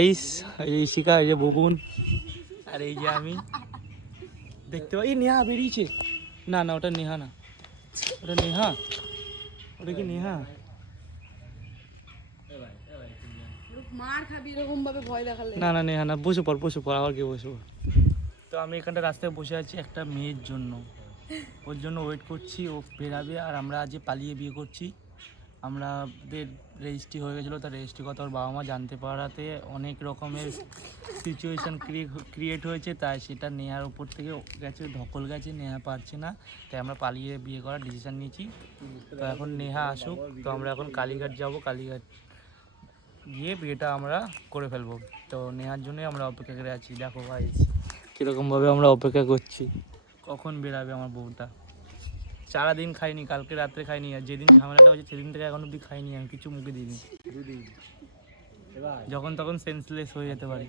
এই শিখা, এই যে ববুন, আর এই যে আমি দেখতে পাই নেহা বেরিয়েছে। না না, ওটা নেহা না, ওটা নেহা, ওটা কি নেহা? না না নেহা না, বসে পড় বসে পড়, আবার কি বসে পড়। তো আমি এখানটা রাস্তায় বসে আছি একটা মেয়ের জন্য, ওর জন্য ওয়েট করছি, ও বেরাবে। আর আমরা আজ পালিয়ে বিয়ে করছি। আমাদের রেজিস্ট্রি হয়ে গেছিলো, তার রেজিস্ট্রি কথা ওর বাবা মা জানতে পারাতে অনেক রকমের সিচুয়েশান ক্রিয়েট হয়েছে, তাই সেটা নেহার ওপর থেকে গেছে, ধকল গেছে, নেহা পারছে না, তাই আমরা পালিয়ে বিয়ে করার ডিসিশান নিয়েছি। তো এখন নেহা আসুক, তো আমরা এখন কালীঘাট যাব, কালীঘাট গিয়ে বিয়েটা আমরা করে ফেলবো। তো নেহার জন্যই আমরা অপেক্ষা করে আছি। দেখো ভাই কীরকমভাবে আমরা অপেক্ষা করছি, কখন বেরাবে আমার বউটা। সারাদিন খাইনি, কালকে রাত্রে খাইনি, আর যেদিন ঝামেলাটা হয়েছে সেদিন থেকে এখন অব্দি খাইনি, আমি কিছু মুখে দিইনি। যখন তখন সেন্সলেস হয়ে যেতে পারি।